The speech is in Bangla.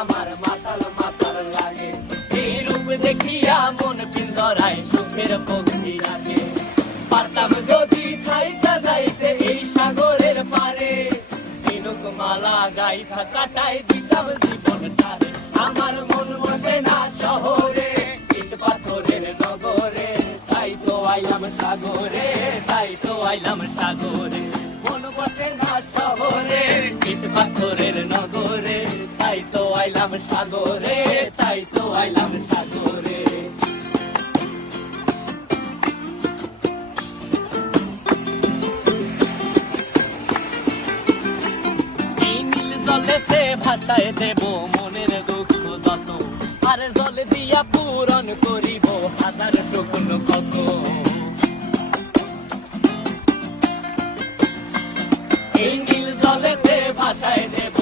আমার মাতাল মাতাল লাগে, এই রূপ দেখিয়া মন পিঞ্জরায় সুখের পঙ্ক্তি রাখে। পারতাম যদি থাইকা যাইতে এই সাগরের পারে, ঝিনুক মালা গাইথা কাটাই দিতাম জীবন তারে। আমার মন বসে না শহরে, ইট পাথরের নগরে, তাই তো আইলাম সাগরে, তাই তো আইলাম সাগরে। মন বসে না শহরে, ইট পাথরের নগরে, তাই তো আইলাম সাগরে, তাই তো আইলাম সাগরে। এই নীল জলেতে ভাসায় দেব মনের দুঃখ যত, আর জলে দিয়া পূরণ করিব হাজার শুকনো ক্ষত। এই নীল জলেতে ভাসায় দেব